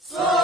So